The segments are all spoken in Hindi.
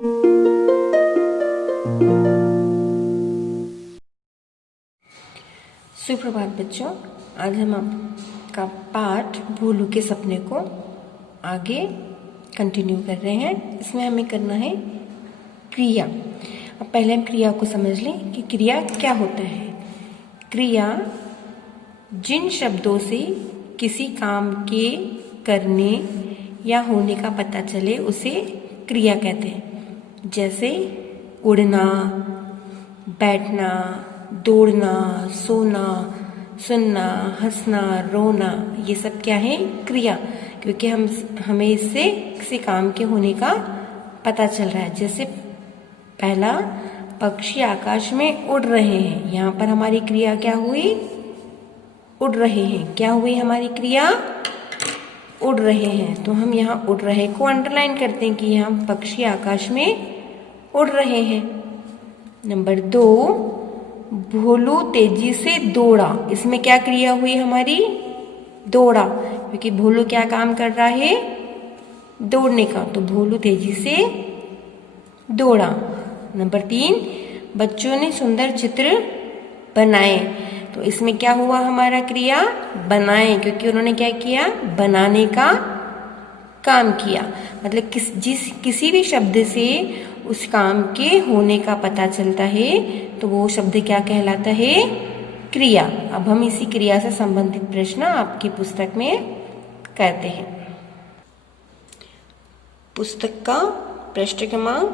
सुप्रभात बच्चों, आज हम आपका पाठ भोलू के सपने को आगे कंटिन्यू कर रहे हैं। इसमें हमें करना है क्रिया। अब पहले हम क्रिया को समझ लें कि क्रिया क्या होता है। क्रिया जिन शब्दों से किसी काम के करने या होने का पता चले उसे क्रिया कहते हैं। जैसे उड़ना, बैठना, दौड़ना, सोना, सुनना, हंसना, रोना, ये सब क्या है? क्रिया। क्योंकि हमें इससे किसी काम के होने का पता चल रहा है। जैसे पहला, पक्षी आकाश में उड़ रहे हैं। यहाँ पर हमारी क्रिया क्या हुई? उड़ रहे हैं। क्या हुई हमारी क्रिया? उड़ रहे हैं। तो हम यहाँ उड़ रहे को अंडरलाइन करते हैं कि यहाँ पक्षी आकाश में उड़ रहे हैं। नंबर 2, भोलू तेजी से दौड़ा। इसमें क्या क्रिया हुई हमारी? दौड़ा। क्योंकि भोलू क्या काम कर रहा है? दौड़ने का। तो भोलू तेजी से दौड़ा। नंबर 3, बच्चों ने सुंदर चित्र बनाए। तो इसमें क्या हुआ हमारा क्रिया? बनाए। क्योंकि उन्होंने क्या किया? बनाने का काम किया। मतलब किसी भी शब्द से उस काम के होने का पता चलता है तो वो शब्द क्या कहलाता है? क्रिया। अब हम इसी क्रिया से संबंधित प्रश्न आपकी पुस्तक में करते हैं। पुस्तक का पृष्ठ क्रमांक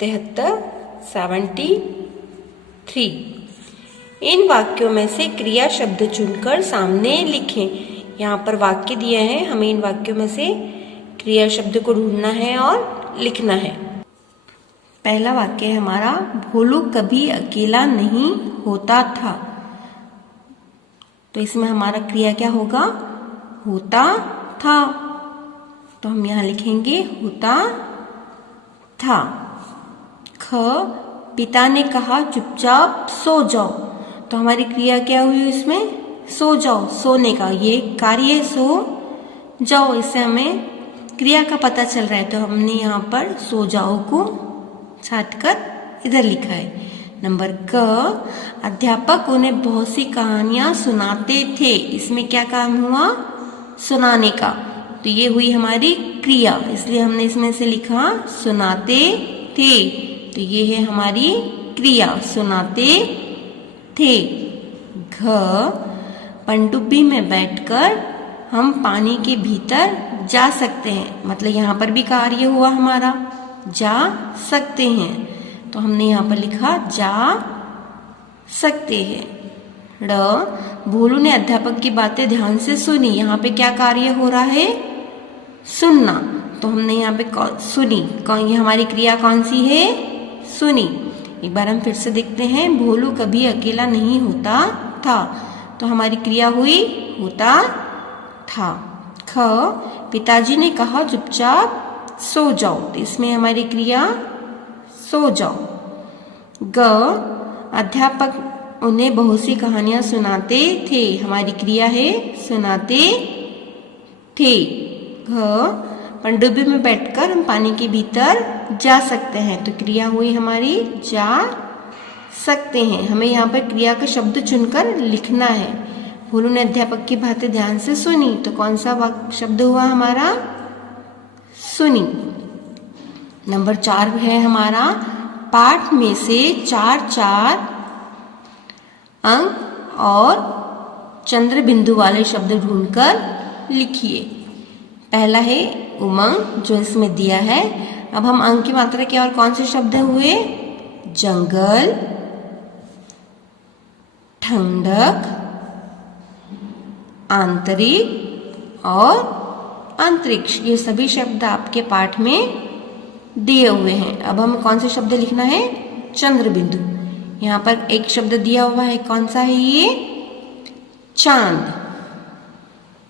73 इन वाक्यों में से क्रिया शब्द चुनकर सामने लिखें। यहाँ पर वाक्य दिए हैं, हमें इन वाक्यों में से क्रिया शब्द को ढूंढना है और लिखना है। पहला वाक्य है हमारा, भोलू कभी अकेला नहीं होता था। तो इसमें हमारा क्रिया क्या होगा? होता था। तो हम यहाँ लिखेंगे होता था। ख, पिता ने कहा चुपचाप सो जाओ। तो हमारी क्रिया क्या हुई इसमें? सो जाओ, सोने का। ये कार्य है सो जाओ। इससे हमें क्रिया का पता चल रहा है। तो हमने यहाँ पर सो जाओ को छांटकर इधर लिखा है। नंबर क, अध्यापक उन्हें बहुत सी कहानियां सुनाते थे। इसमें क्या काम हुआ? सुनाने का। तो ये हुई हमारी क्रिया, इसलिए हमने इसमें से लिखा सुनाते थे। तो ये है हमारी क्रिया, सुनाते थे। घ, पनडुब्बी में बैठकर हम पानी के भीतर जा सकते हैं। मतलब यहाँ पर भी कार्य हुआ हमारा, जा सकते हैं। तो हमने यहाँ पर लिखा जा सकते हैं। ड, भोलू ने अध्यापक की बातें ध्यान से सुनी। यहाँ पे क्या कार्य हो रहा है? सुनना। तो हमने यहाँ पे सुनी। ये हमारी क्रिया कौन सी है? सुनी। एक बार हम फिर से देखते हैं। भोलू कभी अकेला नहीं होता था। तो हमारी क्रिया हुई होता था। ख, पिताजी ने कहा चुपचाप सो जाओ। तो इसमें हमारी क्रिया सो जाओ। ग, अध्यापक उन्हें बहुत सी कहानियां सुनाते थे। हमारी क्रिया है सुनाते थे। घ, पनडुब्बी में बैठकर हम पानी के भीतर जा सकते हैं। तो क्रिया हुई हमारी जा सकते हैं। हमें यहाँ पर क्रिया का शब्द चुनकर लिखना है। भोलू ने अध्यापक की बातें ध्यान से सुनी। तो कौन सा शब्द हुआ हमारा? सुनी। नंबर 4 है हमारा, पाठ में से 4 अंक और चंद्र बिंदु वाले शब्द ढूंढकर लिखिए। पहला है उमंग, जो इसमें दिया है। अब हम अंक की मात्रा के और कौन से शब्द हुए? जंगल, ठंडक, आंतरिक और अंतरिक्ष। ये सभी शब्द आपके पाठ में दिए हुए हैं। अब हमें कौन से शब्द लिखना है? चंद्र बिंदु। यहाँ पर एक शब्द दिया हुआ है, कौन सा है ये? चांद।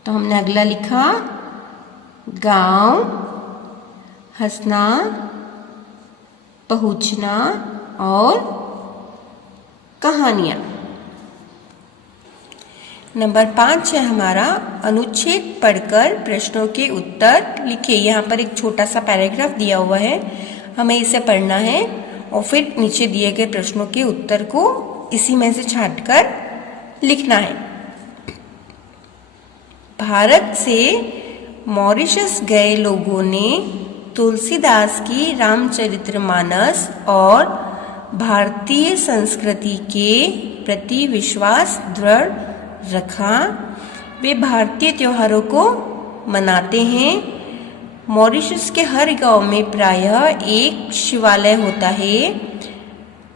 तो हमने अगला लिखा गांव, हंसना, पहुंचना और कहानियां। नंबर 5 है हमारा, अनुच्छेद पढ़कर प्रश्नों के उत्तर लिखिए। यहाँ पर एक छोटा सा पैराग्राफ दिया हुआ है। हमें इसे पढ़ना है और फिर नीचे दिए गए प्रश्नों के उत्तर को इसी में से छांटकर लिखना है। भारत से मॉरिशस गए लोगों ने तुलसीदास की रामचरितमानस और भारतीय संस्कृति के प्रति विश्वास दृढ़ रखा। वे भारतीय त्योहारों को मनाते हैं। मॉरिशस के हर गांव में प्रायः एक शिवालय होता है।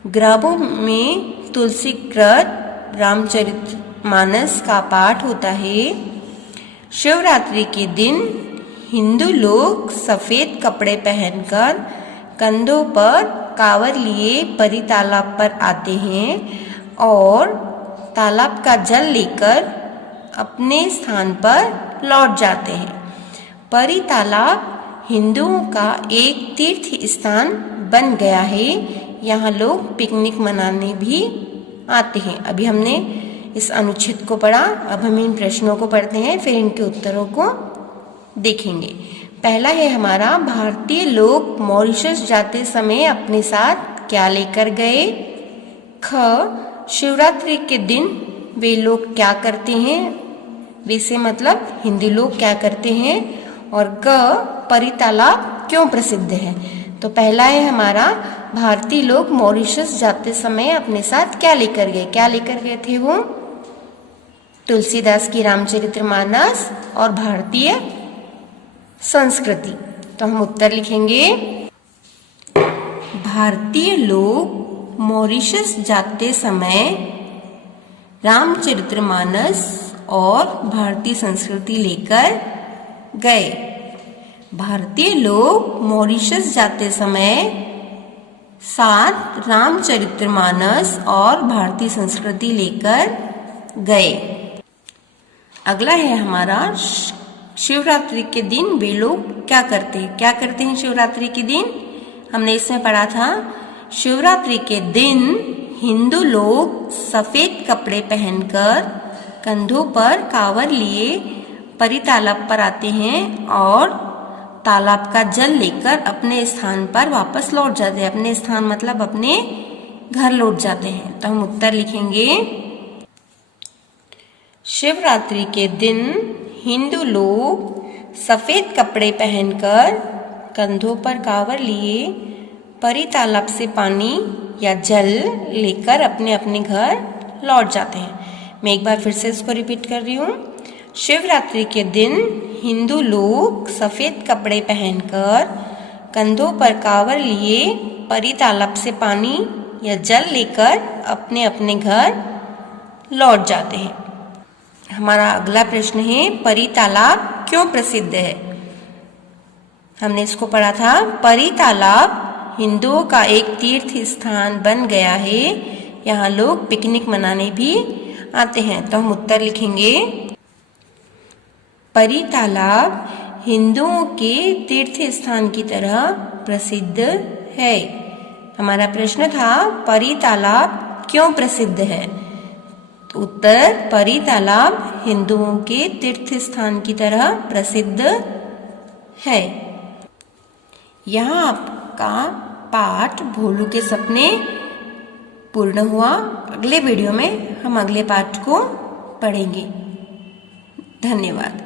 ग्रामों में तुलसीकृत रामचरितमानस का पाठ होता है। शिवरात्रि के दिन हिंदू लोग सफ़ेद कपड़े पहनकर कंधों पर कांवर लिए परी तालाब पर आते हैं और तालाब का जल लेकर अपने स्थान पर लौट जाते हैं। परी तालाब हिंदुओं का एक तीर्थ स्थान बन गया है। यहाँ लोग पिकनिक मनाने भी आते हैं। अभी हमने इस अनुच्छेद को पढ़ा, अब हम इन प्रश्नों को पढ़ते हैं, फिर इनके उत्तरों को देखेंगे। पहला है हमारा, भारतीय लोग मॉरिशस जाते समय अपने साथ क्या लेकर गए? ख, शिवरात्रि के दिन वे लोग क्या करते हैं? वे से मतलब हिंदू लोग क्या करते हैं? और ग, परी तालाब क्यों प्रसिद्ध है? तो पहला है हमारा, भारतीय लोग मॉरिशस जाते समय अपने साथ क्या लेकर गए? क्या लेकर गए थे वो? तुलसीदास की रामचरितमानस और भारतीय संस्कृति। तो हम उत्तर लिखेंगे, भारतीय लोग मॉरिशस जाते समय रामचरितमानस और भारतीय संस्कृति लेकर गए। भारतीय लोग मॉरिशस जाते समय साथ रामचरितमानस और भारतीय संस्कृति लेकर गए। अगला है हमारा, शिवरात्रि के दिन वे लोग क्या करते हैं? क्या करते हैं शिवरात्रि के दिन? हमने इसमें पढ़ा था, शिवरात्रि के दिन हिंदू लोग सफ़ेद कपड़े पहनकर कंधों पर कांवर लिए परी तालाब पर आते हैं और तालाब का जल लेकर अपने स्थान पर वापस लौट जाते हैं। अपने स्थान मतलब अपने घर लौट जाते हैं। तो हम उत्तर लिखेंगे, शिवरात्रि के दिन हिंदू लोग सफ़ेद कपड़े पहनकर कंधों पर कांवर लिए परी तालाब से पानी या जल लेकर अपने अपने घर लौट जाते हैं। मैं एक बार फिर से इसको रिपीट कर रही हूँ। शिवरात्रि के दिन हिंदू लोग सफ़ेद कपड़े पहनकर कंधों पर कांवर लिए परी तालाब से पानी या जल लेकर अपने अपने घर लौट जाते हैं। हमारा अगला प्रश्न है, परी तालाब क्यों प्रसिद्ध है? हमने इसको पढ़ा था, परी तालाब हिंदुओं का एक तीर्थ स्थान बन गया है। यहाँ लोग पिकनिक मनाने भी आते हैं। तो हम उत्तर लिखेंगे, परी तालाब हिंदुओं के तीर्थ स्थान की तरह प्रसिद्ध है। हमारा प्रश्न था, परी तालाब क्यों प्रसिद्ध है? तो उत्तर, परी तालाब हिंदुओं के तीर्थ स्थान की तरह प्रसिद्ध है। यहाँ आपका पाठ भोलू के सपने पूर्ण हुआ। अगले वीडियो में हम अगले पाठ को पढ़ेंगे। धन्यवाद।